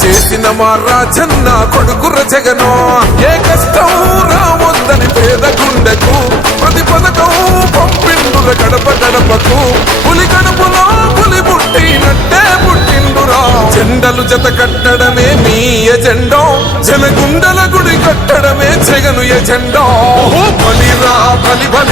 చేసిన మా రాజన్న కొడుకుర జగను. ఏ కష్టం రావద్దని పేద గుండెకు ప్రతి పథకం పంపిండుల గడప గడపకు. పులి గడపలో పులి పుట్టినట్టే పుట్టిండురా. జెండలు జత కట్టడమే మీ ఎజెండో. జనగుండల గుడి కట్టడమే జగను ఎజెండో. ఓ బలిరా బలి బలి.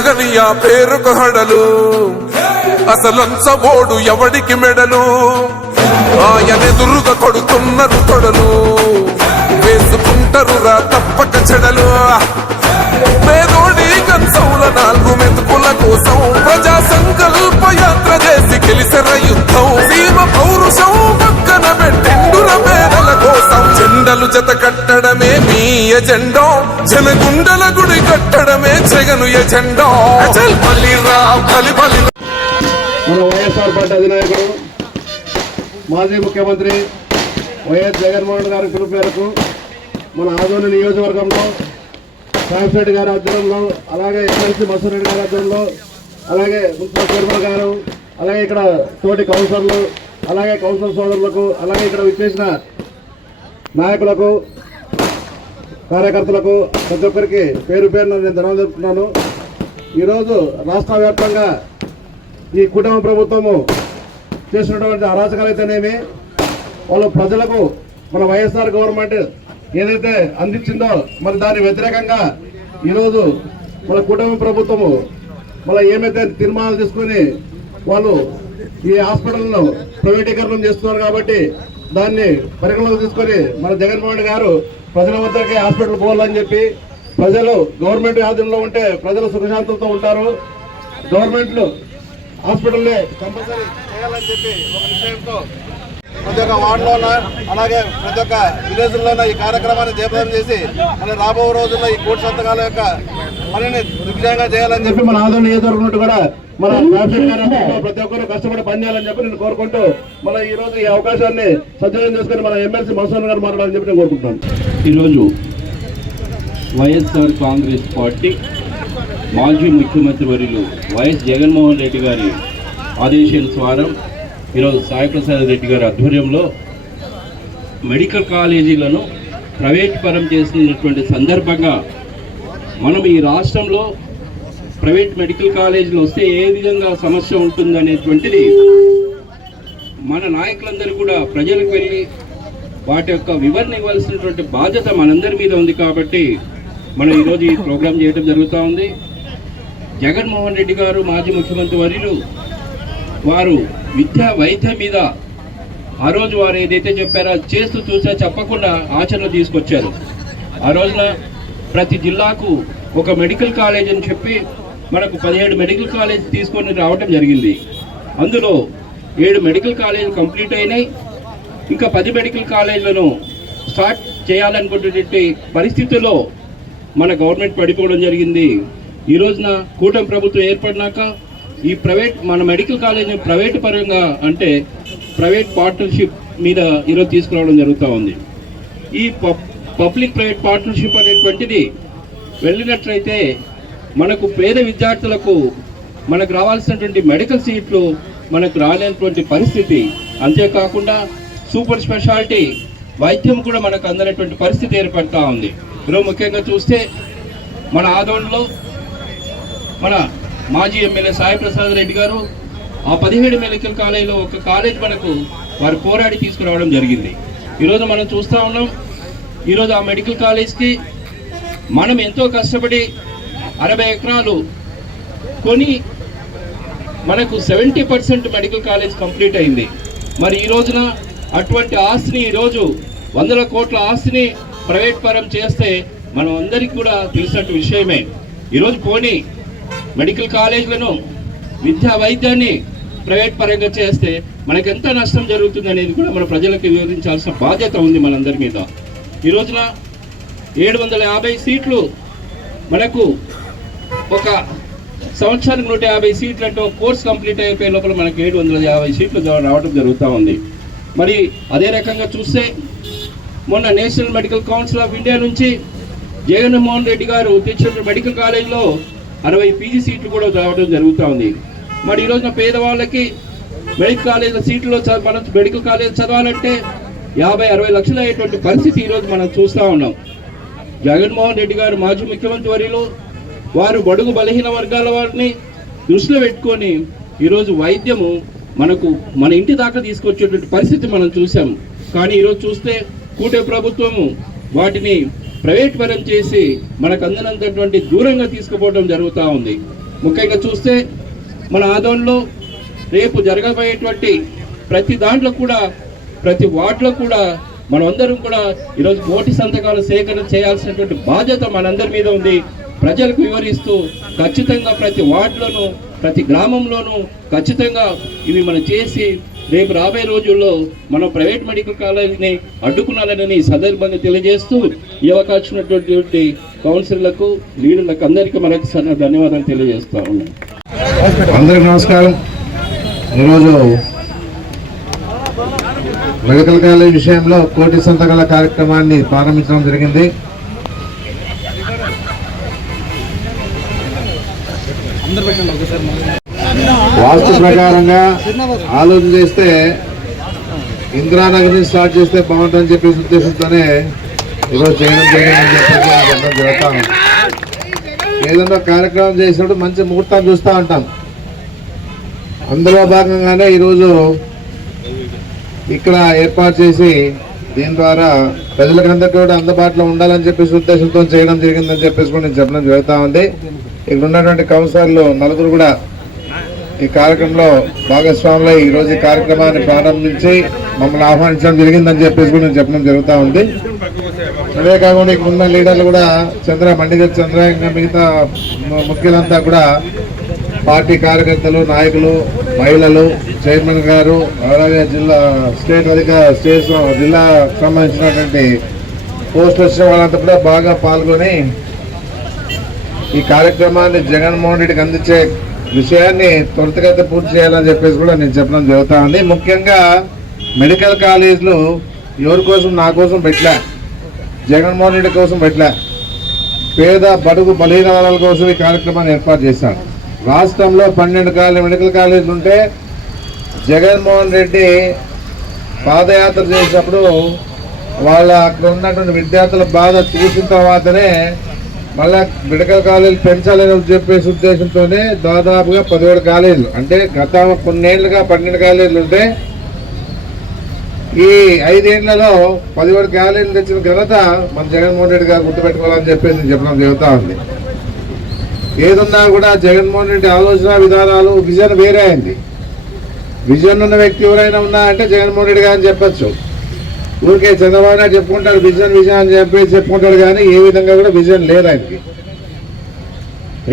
భయమెరుగని ఆ పేరుకు హడలు. అసలంచబోడు ఎవడికి మెడలు? ఆయనెదురుగా కొడుతున్నారు తొడలు వేసుకుంటారు రా తప్పక చెడలు. పేదోడి కంచౌల నాలుగు మెతుకుల కోసం ప్రజా సంకల్ప యాత్ర చేసి గెలిసెర యుద్ధం. సీమ పౌరుషం జెండలు జత కట్టడమే మీ ఎజెండో. జనగుండల గుడి కట్టడమే జగను ఎజెండో. అచల్ బలిరా బలి బలి మన వైఎస్ఆర్ పార్టీ అధినాయకుడు మాజీ ముఖ్యమంత్రి వైఎస్ జగన్మోహన్ గారి పిలుపు మేరకు మన ఆదోని నియోజకవర్గంలో సాంసరెడ్డి గారి ఆధ్వర్యంలో అలాగే ఎమ్మెల్సీ మసూరెడ్డి గారి ఆధ్వర్యంలో అలాగే మున్సిపల్ చైర్మన్ గారు అలాగే ఇక్కడ తోటి కౌన్సిలర్లు అలాగే కౌన్సిలర్ సోదరులకు అలాగే ఇక్కడ విచ్చేసిన నాయకులకు కార్యకర్తలకు ప్రతి ఒక్కరికి పేరు పేరున నేను ధన్యవాదాలు తెలుపుతున్నాను. ఈరోజు రాష్ట్ర వ్యాప్తంగా ఈ కుటుంబ ప్రభుత్వము చేసినటువంటి అరాచకాలైతేనేమి వాళ్ళు ప్రజలకు మన వైఎస్ఆర్ గవర్నమెంట్ ఏదైతే అందించిందో మరి దాని వ్యతిరేకంగా ఈరోజు మన కుటుంబ ప్రభుత్వము మళ్ళీ ఏమైతే తీర్మానాలు తీసుకుని వాళ్ళు ఈ హాస్పిటల్ను ప్రైవేటీకరణం చేస్తున్నారు కాబట్టి దాన్ని పరిగణలోకి తీసుకొని మన జగన్మోహన్ గారు ప్రజల వద్దకే హాస్పిటల్ పోవాలని చెప్పి ప్రజలు గవర్నమెంట్ ఆధీనంలో ఉంటే ప్రజలు సుఖశాంతులతో ఉంటారు. గవర్నమెంట్లు హాస్పిటల్లే కంపల్సరీ చేయాలని చెప్పి ఒక విషయంతో ప్రతి ఒక్క వార్డులోన అలాగే ప్రతి ఒక్క విలేజ్లోన ఈ కార్యక్రమాన్ని జయప్రదం చేసి మన రాబో రోజుల్లో ఈ కోటి సంతకాల యొక్క పనిని దిగ్విజయంగా చేయాలని చెప్పి మన ఆదరణ నియోజకవర్గం కూడా మన ప్రతి ఒక్కరు కష్టపడి పనిచేయాలని చెప్పి నేను కోరుకుంటూ మన ఈ రోజు ఈ అవకాశాన్ని సద్వినియోగం చేసుకుని మన ఎమ్మెల్సీ మసూన్ గారు మాట్లాడాలని చెప్పి నేను కోరుకుంటున్నాను. ఈరోజు వైఎస్ఆర్ కాంగ్రెస్ పార్టీ మాజీ ముఖ్యమంత్రి వర్యులు వైఎస్ జగన్మోహన్ రెడ్డి గారి ఆదేశానుసారం ఈరోజు సాయిప్రసాద్ రెడ్డి గారి ఆధ్వర్యంలో మెడికల్ కాలేజీలను ప్రైవేట్ పరం చేసినటువంటి సందర్భంగా మనం ఈ రాష్ట్రంలో ప్రైవేట్ మెడికల్ కాలేజీలు వస్తే ఏ విధంగా సమస్య ఉంటుందనేటువంటిది మన నాయకులందరూ కూడా ప్రజలకు వెళ్ళి వాటి యొక్క వివరణ ఇవ్వాల్సినటువంటి బాధ్యత మనందరి మీద ఉంది కాబట్టి మనం ఈరోజు ఈ ప్రోగ్రాం చేయడం జరుగుతూ ఉంది. జగన్మోహన్ రెడ్డి గారు మాజీ ముఖ్యమంత్రి వర్యులు వారు విద్యా వైద్యం మీద ఆ రోజు వారు ఏదైతే చెప్పారో చేస్తూ చూసా చెప్పకుండా ఆచరణ తీసుకొచ్చారు. ఆ రోజున ప్రతి జిల్లాకు ఒక మెడికల్ కాలేజ్ అని చెప్పి మనకు పదిహేడు మెడికల్ కాలేజ్ తీసుకొని రావడం జరిగింది. అందులో ఏడు మెడికల్ కాలేజ్ కంప్లీట్ అయినాయి. ఇంకా పది మెడికల్ కాలేజీలను స్టార్ట్ చేయాలనుకునేటువంటి పరిస్థితుల్లో మన గవర్నమెంట్ పడిపోవడం జరిగింది. ఈ రోజున కూటమి ప్రభుత్వం ఏర్పడినాక ఈ ప్రైవేట్ మన మెడికల్ కాలేజీని ప్రైవేట్ పరంగా అంటే ప్రైవేట్ పార్ట్నర్షిప్ మీద ఈరోజు తీసుకురావడం జరుగుతూ ఉంది. ఈ పబ్లిక్ ప్రైవేట్ పార్ట్నర్షిప్ అనేటువంటిది వెళ్ళినట్లయితే మనకు పేద విద్యార్థులకు మనకు రావాల్సినటువంటి మెడికల్ సీట్లు మనకు రాలేనటువంటి పరిస్థితి. అంతేకాకుండా సూపర్ స్పెషాలిటీ వైద్యం కూడా మనకు అందనటువంటి పరిస్థితి ఏర్పడతా ఉంది. ఈరోజు ముఖ్యంగా చూస్తే మన ఆదోళనలో మన మాజీ ఎమ్మెల్యే సాయి ప్రసాద్ రెడ్డి గారు ఆ పదిహేడు మెడికల్ కాలేజీలో ఒక కాలేజ్ మనకు వారు పోరాడి తీసుకురావడం జరిగింది. ఈరోజు మనం చూస్తూ ఉన్నాం. ఈరోజు ఆ మెడికల్ కాలేజ్కి మనం ఎంతో కష్టపడి అరవై ఎకరాలు కొని మనకు seventy percent medical college complete అయింది. మరి ఈ రోజున అటువంటి ఆస్తిని ఈరోజు వందల కోట్ల ఆస్తిని ప్రైవేట్ పరం చేస్తే మనం అందరికీ కూడా తెలిసినట్టు విషయమే. ఈరోజు పోనీ మెడికల్ కాలేజీలను విద్యా వైద్యాన్ని ప్రైవేట్ పరంగా చేస్తే మనకు ఎంత నష్టం జరుగుతుంది అనేది కూడా మన ప్రజలకు వివరించాల్సిన బాధ్యత ఉంది మనందరి మీద. ఈ రోజున ఏడు వందల యాభై సీట్లు మనకు ఒక సంవత్సరానికి నూట యాభై సీట్లు అంటే కోర్స్ కంప్లీట్ అయిపోయే లోపల మనకి ఏడు వందల యాభై సీట్లు రావడం జరుగుతూ ఉంది. మరి అదే రకంగా చూస్తే మొన్న National Medical Council of India నుంచి జగన్మోహన్ రెడ్డి గారు తెచ్చిన మెడికల్ కాలేజ్లో అరవై పీజీ సీట్లు కూడా రావడం జరుగుతూ ఉంది. మరి ఈరోజున పేదవాళ్ళకి మెడికల్ కాలేజీల సీట్లో మనం మెడికల్ కాలేజ్ చదవాలంటే యాభై అరవై లక్షలు అయ్యేటువంటి పరిస్థితి ఈరోజు మనం చూస్తూ ఉన్నాం. జగన్మోహన్ రెడ్డి గారు మాజీ ముఖ్యమంత్రి వరిలో వారు బడుగు బలహీన వర్గాల వారిని దృష్టిలో పెట్టుకొని ఈరోజు వైద్యము మనకు మన ఇంటి దాకా తీసుకొచ్చేటువంటి పరిస్థితి మనం చూసాము కానీ ఈరోజు చూస్తే కూటే ప్రభుత్వము వాటిని ప్రైవేట్ పరం చేసి మనకు అందినంతటువంటి దూరంగా తీసుకుపోవడం జరుగుతూ ఉంది. ముఖ్యంగా చూస్తే మన ఆదోళనలో రేపు జరగబోయేటువంటి ప్రతి దాంట్లో కూడా ప్రతి వార్డులో కూడా మనమందరం కూడా ఈరోజు ఓటి సంతకాలు సేకరణ చేయాల్సినటువంటి బాధ్యత మనందరి మీద ఉంది. ప్రజలకు వివరిస్తూ ఖచ్చితంగా ప్రతి వార్డులోనూ ప్రతి గ్రామంలోనూ ఖచ్చితంగా ఇవి మనం చేసి రేపు రాబోయే రోజుల్లో మనం ప్రైవేట్ మెడికల్ కాలేజీని అడ్డుకున్నాలని ఈ సందర్భంగా తెలియజేస్తూ ఈ అవకాశం ఉన్నటువంటి కౌన్సిలర్లకు లీడర్లకు అందరికీ మరొకసారి ధన్యవాదాలు తెలియజేస్తా ఉన్నాను. అందరికీ నమస్కారం. ఈరోజు మెడికల్ కాలేజ్ విషయంలో కోటి సంతకాల కార్యక్రమాన్ని ప్రారంభించడం జరిగింది. వాస్తు ప్రకారంగా ఆలోచన చేస్తే ఇందిరానగర్ నుంచి స్టార్ట్ చేస్తే బాగుంటుందని చెప్పేసి ఉద్దేశంతోనే ఈరోజు చేయడం జరిగిందని చెప్పేసి చెప్పడం జరుగుతా ఏదన్నా ఏదైనా కార్యక్రమం చేసినప్పుడు మంచి ముహూర్తం చూస్తూ ఉంటాం. అందులో భాగంగానే ఈరోజు ఇక్కడ ఏర్పాటు చేసి దీని ద్వారా ప్రజలకందరికీ కూడా అందుబాటులో ఉండాలని చెప్పేసి ఉద్దేశంతో చేయడం జరిగిందని చెప్పేసి కూడా నేను చెప్పడం జరుగుతూ ఉంది. ఇక్కడ ఉన్నటువంటి కౌన్సిలర్లు నలుగురు కూడా ఈ కార్యక్రమంలో భాగస్వాములై ఈరోజు ఈ కార్యక్రమాన్ని ప్రారంభించి మమ్మల్ని ఆహ్వానించడం జరిగిందని చెప్పేసి కూడా నేను చెప్పడం జరుగుతూ ఉంది. అదే కాకుండా ఇక్కడ ఉన్న లీడర్లు కూడా చంద్ర మండిగర్ చంద్ర ఇంకా మిగతా ముఖ్యులంతా కూడా పార్టీ కార్యకర్తలు నాయకులు మహిళలు చైర్మన్ గారు అలాగే జిల్లా స్టేట్ అధిక స్టేట్ జిల్లా సంబంధించినటువంటి పోస్ట్ వచ్చిన వాళ్ళంతా కూడా బాగా పాల్గొని ఈ కార్యక్రమాన్ని జగన్మోహన్ రెడ్డికి అందించే విషయాన్ని త్వరితగతి పూర్తి చేయాలని చెప్పేసి కూడా నేను చెప్పడం జరుగుతా ఉంది ముఖ్యంగా మెడికల్ కాలేజీలు ఎవరి కోసం నా కోసం పెట్టలే. జగన్మోహన్ రెడ్డి కోసం పెట్టలే. పేద బడుగు బలహీన వాళ్ళ కోసం ఈ కార్యక్రమాన్ని ఏర్పాటు చేశాను రాష్ట్రంలో పన్నెండు కాలేజ్ మెడికల్ కాలేజీలు ఉంటే జగన్మోహన్ రెడ్డి పాదయాత్ర చేసినప్పుడు వాళ్ళ అక్కడ ఉన్నటువంటి విద్యార్థుల బాధ చూసిన తర్వాతనే మళ్ళా మెడికల్ కాలేజీలు పెంచాలని చెప్పేసి ఉద్దేశంతోనే దాదాపుగా పదిహేడు కాలేజీలు. అంటే గత కొన్నేళ్ళుగా పన్నెండు కాలేజీలు ఉంటే ఈ ఐదేళ్ళలో పదిహేడు కాలేజీలు తెచ్చిన ఘనత మన జగన్మోహన్ రెడ్డి గారు గుర్తుపెట్టుకోవాలని చెప్పేసి నేను చెప్పడం జరుగుతూ ఉంది. ఏదున్నా కూడా జగన్మోహన్ రెడ్డి ఆలోచన విధానాలు విజన్ వేరే అయింది. విజన్ ఉన్న వ్యక్తి ఎవరైనా ఉన్నా అంటే జగన్మోహన్ రెడ్డి గారు చెప్పచ్చు. ఊరికే చంద్రబాబు నాయుడు చెప్పుకుంటాడు విజన్ విజన్ అని చెప్పి చెప్పుకుంటాడు కానీ ఏ విధంగా కూడా విజన్ లేదు ఆయనకి.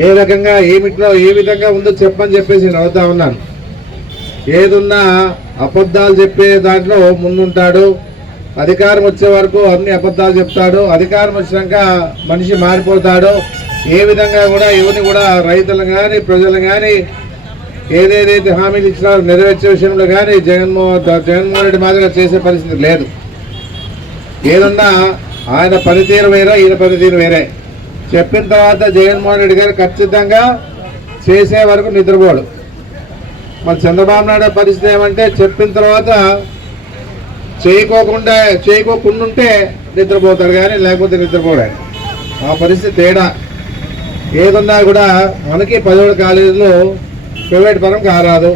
ఏ రకంగా ఏమిట్లో ఏ విధంగా ఉందో చెప్పని చెప్పేసి నేను అవుతా ఉన్నాను. ఏదున్నా అబద్ధాలు చెప్పే దాంట్లో ముందుంటాడు. అధికారం వచ్చే వరకు అన్ని అబద్ధాలు చెప్తాడు. అధికారం వచ్చినాక మనిషి మారిపోతాడు. ఏ విధంగా కూడా ఎవరిని కూడా రైతులు కానీ ప్రజలు కానీ ఏదేదైతే హామీలు ఇచ్చినారో నెరవేర్చే విషయంలో కానీ జగన్మోహన్ జగన్మోహన్ రెడ్డి మాదిరిగా చేసే పరిస్థితి లేదు. ఏదన్నా ఆయన పనితీరు వేరే ఈయన పనితీరు వేరే. చెప్పిన తర్వాత జగన్మోహన్ రెడ్డి గారు ఖచ్చితంగా చేసే వరకు నిద్రపోడు. మరి చంద్రబాబు నాయుడు పరిస్థితి ఏమంటే చెప్పిన తర్వాత చేయకోకుండా చేయకోకుండా ఉంటే నిద్రపోతాడు కానీ లేకపోతే నిద్రపోడు ఆ పరిస్థితి తేడా. ఏదున్నా కూడా మనకి పదవుడు కాలేజీలో ప్రైవేట్ పరం కారాదు.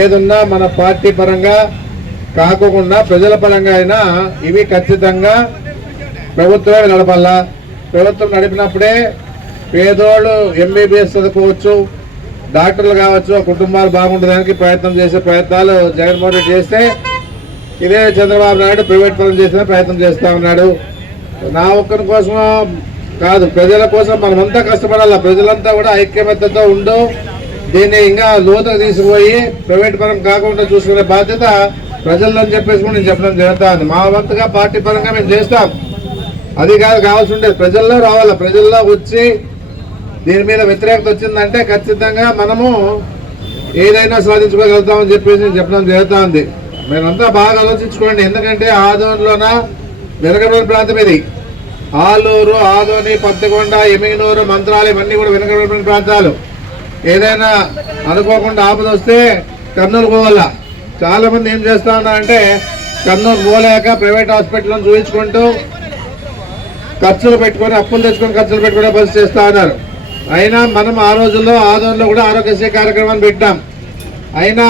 ఏదున్నా మన పార్టీ పరంగా కాకుండా ప్రజల పరంగా అయినా ఇవి ఖచ్చితంగా ప్రభుత్వమే నడపాలా ప్రభుత్వం నడిపినప్పుడే పేదోళ్ళు ఎంబీబీఎస్ చదువుకోవచ్చు డాక్టర్లు కావచ్చు కుటుంబాలు బాగుండడానికి ప్రయత్నం చేసే ప్రయత్నాలు జగన్మోహన్ రెడ్డి చేస్తే ఇదే చంద్రబాబు నాయుడు ప్రైవేట్ పరం చేసిన ప్రయత్నం చేస్తా ఉన్నాడు. నా ఒక్కరి కోసం కాదు ప్రజల కోసం మనమంతా కష్టపడాలి? ప్రజలంతా కూడా ఐక్యమత్యతో ఉండు. దీన్ని ఇంకా లోతుగా తీసుకుపోయి ప్రైవేట్ పరం కాకుండా చూసుకునే బాధ్యత ప్రజల్లో చెప్పేసి కూడా నేను చెప్పడం జరుగుతుంది మా వంతుగా పార్టీ పరంగా మేము చేస్తాం. అది కాదు కావాల్సి ఉండేది. ప్రజల్లో రావాలి? ప్రజల్లో వచ్చి దీని మీద వ్యతిరేకత వచ్చిందంటే ఖచ్చితంగా మనము ఏదైనా సాధించుకోగలుగుతామని చెప్పేసి నేను చెప్పడం జరుగుతుంది మీరంతా బాగా ఆలోచించుకోండి. ఎందుకంటే ఆదోళన వెనకబడిన ప్రాంతం ఇది. ఆలూరు ఆదోని పత్తికొండ ఎమిగినూరు మంత్రాలు ఇవన్నీ కూడా వెనకబడిన ప్రాంతాలు. ఏదైనా అనుకోకుండా ఆపద వస్తే కర్నూలు పోవాలా. చాలామంది ఏం చేస్తా ఉన్నారంటే కర్నూలు పోలేక ప్రైవేట్ హాస్పిటల్లో చూపించుకుంటూ ఖర్చులు పెట్టుకొని అప్పులు తెచ్చుకొని ఖర్చులు పెట్టుకునే పరిస్థితి చేస్తూ ఉన్నారు. అయినా మనం ఆ రోజుల్లో ఆదోళనలో కూడా ఆరోగ్యశ్రీ కార్యక్రమాన్ని పెట్టాం. అయినా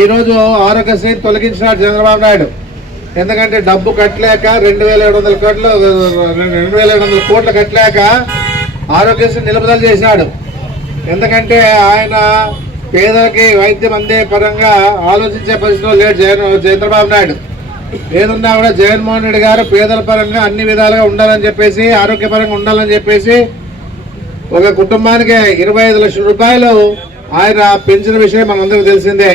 ఈరోజు ఆరోగ్యశ్రీ తొలగించినాడు చంద్రబాబు నాయుడు. ఎందుకంటే డబ్బు కట్టలేక రెండు వేల ఏడు వందల కోట్లు రెండు వేల ఏడు వందల కోట్లు కట్టలేక ఆరోగ్యశ్రీ నిలుపుదల చేశాడు. ఎందుకంటే ఆయన పేదలకి వైద్యం అందే పరంగా ఆలోచించే పరిస్థితిలో లేడు జగన్ చంద్రబాబు నాయుడు. ఏదున్నా కూడా జగన్మోహన్ రెడ్డి గారు పేదల పరంగా అన్ని విధాలుగా ఉండాలని చెప్పేసి ఆరోగ్యపరంగా ఉండాలని చెప్పేసి ఒక కుటుంబానికి ఇరవై ఐదు లక్షల రూపాయలు ఆయన పెంచిన విషయం మనందరికీ తెలిసిందే.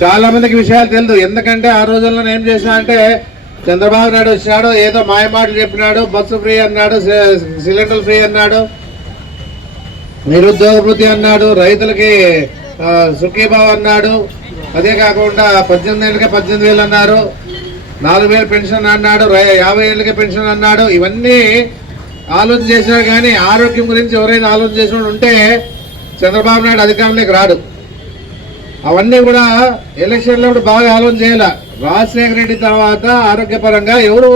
చాలా మందికి విషయాలు తెలియదు ఎందుకంటే ఆ రోజుల్లో ఏం చేసినా అంటే చంద్రబాబు నాయుడు వచ్చినాడు ఏదో మాయమాటలు చెప్పినాడు బస్సు ఫ్రీ అన్నాడు సిలిండర్ ఫ్రీ అన్నాడు నిరుద్యోగ వృత్తి అన్నాడు రైతులకి ఆ, సుఖీభావ్ అన్నాడు. అదే కాకుండా పద్దెనిమిది ఏళ్ళకి పద్దెనిమిది వేలు అన్నారు. నాలుగు వేలు పెన్షన్ అన్నాడు యాభై ఏళ్ళకే పెన్షన్ అన్నాడు. ఇవన్నీ ఆలోచన చేసినారు కానీ ఆరోగ్యం గురించి ఎవరైనా ఆలోచన చేసిన ఉంటే చంద్రబాబు నాయుడు అధికారంలోకి రాడు. అవన్నీ కూడా ఎలక్షన్లో కూడా బాగా ఆలోచన చేయాలి. రాజశేఖర రెడ్డి తర్వాత ఆరోగ్యపరంగా ఎవరు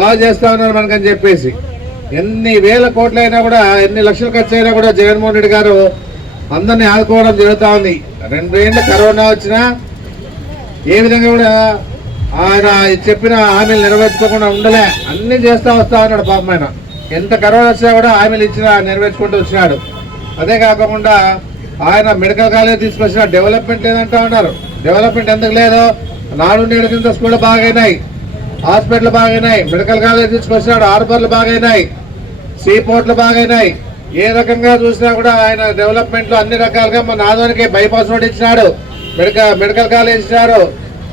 బాగా చేస్తా ఉన్నారు మనకని చెప్పేసి. ఎన్ని వేల కోట్లైనా కూడా ఎన్ని లక్షలు ఖర్చు అయినా కూడా జగన్మోహన్ రెడ్డి గారు అందరినీ ఆదుకోవడం జరుగుతూ ఉంది. రెండు ఏళ్ళు కరోనా వచ్చినా ఏ విధంగా కూడా ఆయన చెప్పిన హామీలు నెరవేర్చుకోకుండా ఉండలే. అన్నీ చేస్తూ వస్తా ఉన్నాడు పాపం ఆయన. ఎంత కరోనా వచ్చినా కూడా హామీలు ఇచ్చినా నెరవేర్చుకుంటూ వచ్చినాడు. అదే కాకుండా ఆయన మెడికల్ కాలేజ్ తీసుకొచ్చిన డెవలప్మెంట్ లేదంటా ఉన్నారు డెవలప్మెంట్ ఎందుకు లేదు నాడు నేడు కింద స్కూళ్ళు బాగైనాయి హాస్పిటల్ బాగైనాయి మెడికల్ కాలేజ్ తీసుకొచ్చినాడు హార్బర్లు బాగైనాయి సీ పోర్ట్లు బాగైనాయి ఏ రకంగా చూసినా కూడా ఆయన డెవలప్మెంట్లో అన్ని రకాలుగా మన ఆధ్వర్యానికి బైపాస్ రోడ్ ఇచ్చినాడు మెడికల్ మెడికల్ కాలేజ్ ఇచ్చినాడు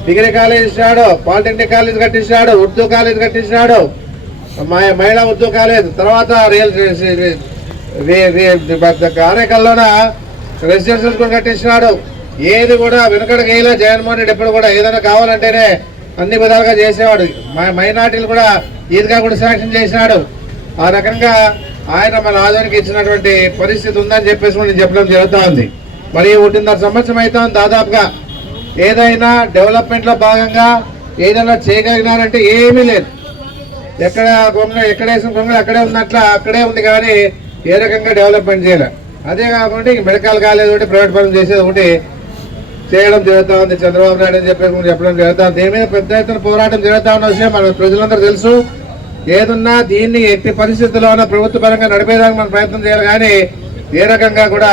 డిగ్రీ కాలేజ్ ఇచ్చినాడు పాలిటెక్నిక్ కాలేజ్ కట్టించినాడు ఉర్దూ కాలేజ్ కట్టించినాడు మహి- మహిళా ఉర్దూ కాలేజ్ తర్వాత రియల్ కారేకల్లోన రెసిడెన్షియల్ స్కూల్ కట్టించినాడు. ఏది కూడా వెనుకడగేలా జగన్మోహన్ రెడ్డి ఎప్పుడు కూడా ఏదైనా కావాలంటేనే అన్ని విధాలుగా చేసేవాడు. మైనార్టీలు కూడా ఈదిగా కూడా శాంక్షన్ చేసినాడు. ఆ రకంగా ఆయన మన ఆధ్వర్యానికి ఇచ్చినటువంటి పరిస్థితి ఉందని చెప్పేసి కూడా నేను చెప్పడం జరుగుతూ ఉంది. మరి ఒకటిన్నర సంవత్సరం అవుతాం దాదాపుగా. ఏదైనా డెవలప్మెంట్లో భాగంగా ఏదైనా చేయగలిగినారంటే ఏమీ లేదు. ఎక్కడ కొంగ ఎక్కడ వేసిన కొంగ అక్కడే ఉన్నట్ల అక్కడే ఉంది కానీ ఏ రకంగా డెవలప్మెంట్ చేయలేదు అదే కాకుండా ఇంక మెడికల్ కాలేజ్ ఒకటి ప్రైవేట్ పనులు చేసేది ఒకటి చేయడం జరుగుతూ ఉంది. చంద్రబాబు నాయుడు అని చెప్పేసి చెప్పడం జరుగుతూ ఉంది. దీని మీద పెద్ద ఎత్తున పోరాటం జరుగుతూ ఉన్న విషయం మన ప్రజలందరూ తెలుసు. ఏదున్నా దీన్ని ఎట్టి పరిస్థితుల్లోనూ ప్రభుత్వ పరంగా నడిపేదానికి మనం ప్రయత్నం చేయాలి. కానీ ఏ రకంగా కూడా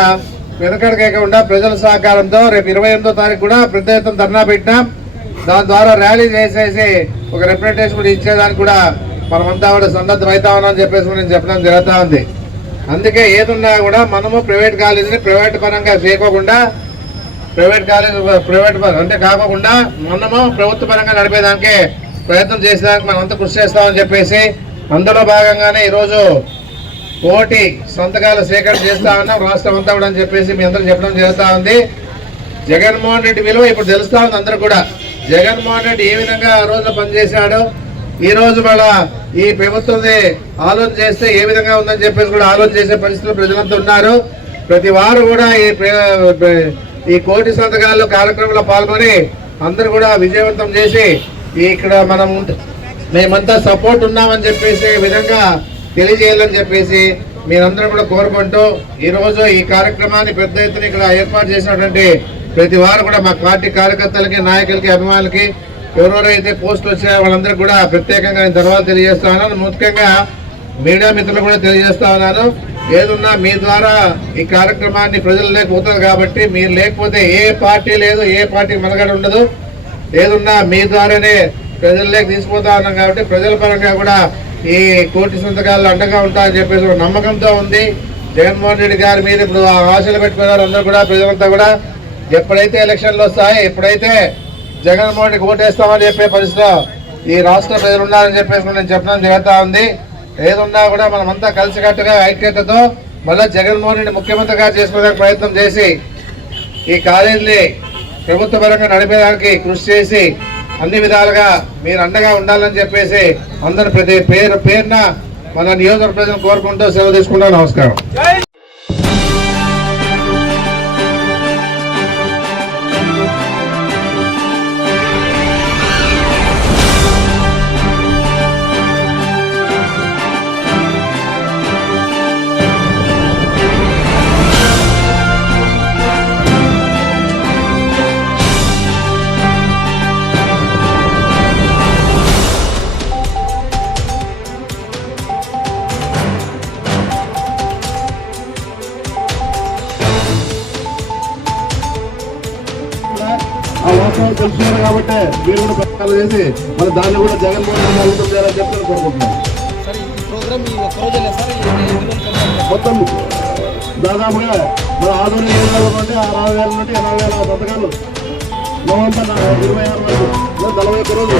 వెనకడకేయకుండా ప్రజల సహకారంతో రేపు ఇరవై ఎనిమిదో తారీఖు కూడా పెద్ద ఎత్తున ధర్నా పెట్టినాం. దాని ద్వారా ర్యాలీ చేసేసి ఒక రిప్రజెంటేషన్ కూడా ఇచ్చేదానికి కూడా మనమంతా కూడా సన్నద్ధం అవుతా ఉన్నామని చెప్పేసి నేను చెప్పడం జరుగుతూ ఉంది. అందుకే ఏదున్నా కూడా మనము ప్రైవేట్ కాలేజీని ప్రైవేట్ పరంగా చేయకోకుండా ప్రైవేట్ కాలేజ్ ప్రైవేట్ అంటే కాకుండా మనము ప్రభుత్వ పరంగా నడిపేదానికి ప్రయత్నం చేసేదానికి మనం అంతా కృషి చేస్తామని చెప్పేసి అందులో భాగంగానే ఈరోజు కోటి సంతకాల సేకరణ చేస్తా ఉన్నాం రాష్ట్రం అంతా కూడా అని చెప్పేసి మీ అందరూ చెప్పడం జరుగుతూ ఉంది. జగన్మోహన్ రెడ్డి విలువ ఇప్పుడు తెలుస్తా ఉంది అందరూ కూడా. జగన్మోహన్ రెడ్డి ఏ విధంగా ఆ రోజు పనిచేశాడు ఈ రోజు మళ్ళా ఈ ప్రభుత్వం ఆలోచన చేస్తే ఏ విధంగా ఉందని చెప్పేసి కూడా ఆలోచన చేసే పరిస్థితులు ప్రజలంతా ఉన్నారు. ప్రతి వారు కూడా ఈ ఈ కోటి సంతకాలు కార్యక్రమంలో పాల్గొని అందరూ కూడా విజయవంతం చేసి ఇక్కడ మనం మేమంతా సపోర్ట్ ఉన్నామని చెప్పేసి విధంగా తెలియజేయాలని చెప్పేసి మీరందరూ కూడా కోరుకుంటూ ఈరోజు ఈ కార్యక్రమాన్ని పెద్ద ఎత్తున ఇక్కడ ఏర్పాటు చేసినటువంటి ప్రతి వారు కూడా మా పార్టీ కార్యకర్తలకి నాయకులకి అభిమానులకి ఎవరెవరైతే పోస్టులు వచ్చాయో వాళ్ళందరూ కూడా ప్రత్యేకంగా నేను తర్వాత తెలియజేస్తా ఉన్నాను. ముఖ్యంగా మీడియా మిత్రులు కూడా తెలియజేస్తా ఉన్నాను. ఏదున్నా మీ ద్వారా ఈ కార్యక్రమాన్ని ప్రజల్లోకి పోతుంది కాబట్టి మీరు లేకపోతే ఏ పార్టీ లేదు ఏ పార్టీ మనగడ ఉండదు. ఏదున్నా మీ ద్వారానే ప్రజల్లోకి తీసుకుపోతా ఉన్నాం కాబట్టి ప్రజల పరంగా కూడా ఈ కోటి సంతకాలు అండగా ఉంటాయని చెప్పేసి ఒక నమ్మకంతో ఉంది. జగన్మోహన్ రెడ్డి గారి మీద ఇప్పుడు ఆ ఆశలు పెట్టుకున్నారు అందరూ కూడా ప్రజలంతా కూడా ఎప్పుడైతే ఎలక్షన్లు వస్తాయి ఎప్పుడైతే జగన్మోహన్ రెడ్డికి ఓటేస్తామని చెప్పే పరిస్థితిలో ఈ రాష్ట్ర ప్రజలు ఉన్నారని చెప్పేసి నేను చెప్పడం జరుగుతూ ఉంది. ఏదున్నా కూడా మనమంతా కలిసికట్టుగా ఐక్యతతో మళ్ళీ జగన్మోహన్ రెడ్డి ముఖ్యమంత్రిగా చేసుకోవడానికి ప్రయత్నం చేసి ఈ కాలేజీని ప్రభుత్వ పరంగా నడిపేదానికి కృషి చేసి అన్ని విధాలుగా మీరు అండగా ఉండాలని చెప్పేసి అందరు ప్రతి పేరు పేరున మన నియోజకవర్గ ప్రజలను కోరుకుంటూ సెలవు తీసుకుంటా నమస్కారం. చేసి మరి దాన్ని కూడా జగన్మోహన్ రెడ్డి అభివృద్ధి చేయాలని చెప్పి నేను కోరుకుంటున్నాను. రోజులే రోజులు? మొత్తం దాదాపుగా మన ఆధునిక ఏరియాలో నుండి ఆ అరవై వేల నుండి ఎనభై వేల సంతకాలు నవంబర్ ఇరవై ఆరు వరకు నలభై ఒక్క రోజు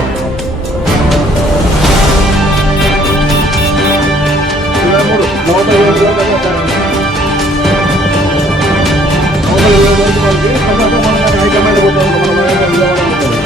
ఇరవై మూడు నవంబర్ మూడు వరకు మనకి మన హైకమాండ్ పోతాం మన